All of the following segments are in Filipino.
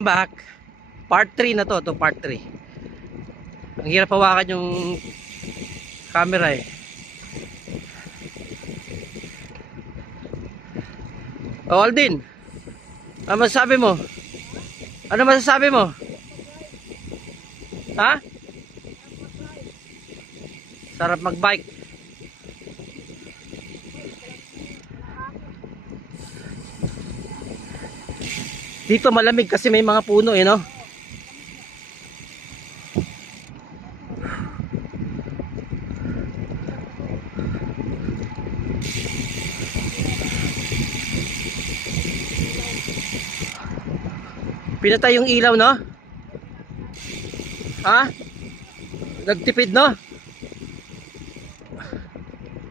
Back, part 3 na to part 3. Ang hirap hawakan yung camera eh. O Aldin, ano masasabi mo? Ano masasabi mo? Ha? Sarap magbike. Dito malamig kasi may mga puno eh, no? Pinatay yung ilaw, no? Ha? Nagtipid, no?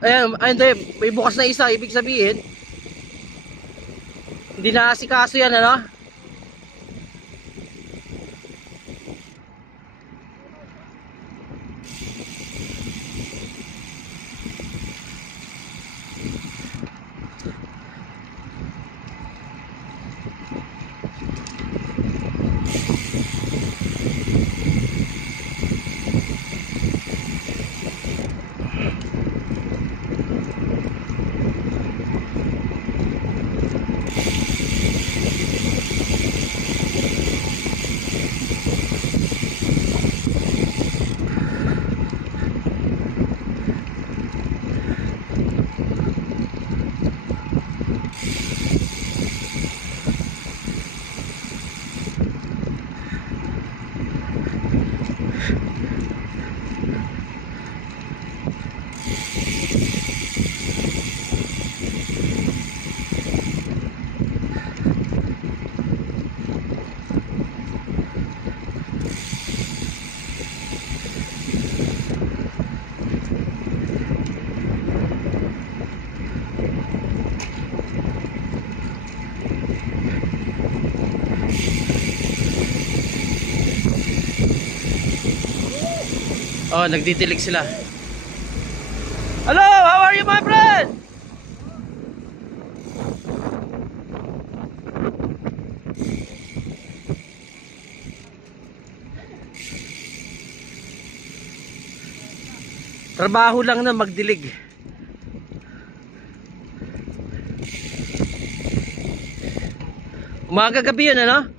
Ayan, hindi, may bukas na isa. Ibig sabihin, hindi na asikaso yan, ano? Oh, nagdidilig sila. Hello, how are you, my friend? Trabaho lang na magdilig. Umaga gabi yun, ano?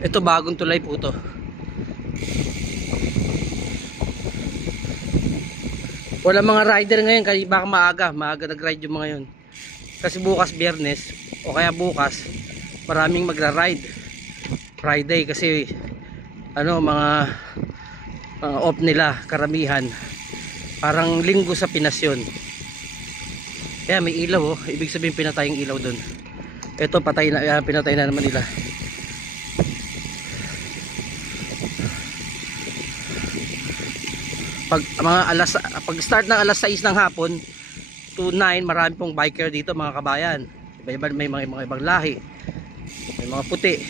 Ito bagong tulay po to. Wala mga rider ngayon kasi baka maaga nag-ride yung mga yun. Kasi bukas Biyernes o kaya bukas maraming magra-ride. Friday kasi ano mga off nila karamihan. Parang linggo sa Pinas yun. Kaya may ilaw oh, ibig sabihin pinatay yung ilaw doon. Ito patay na, pinatay na naman nila. Pag start ng alas 6 ng hapon to 9, marami pong biker dito mga kabayan. Iba-iba, may mga ibang lahi. May mga puti.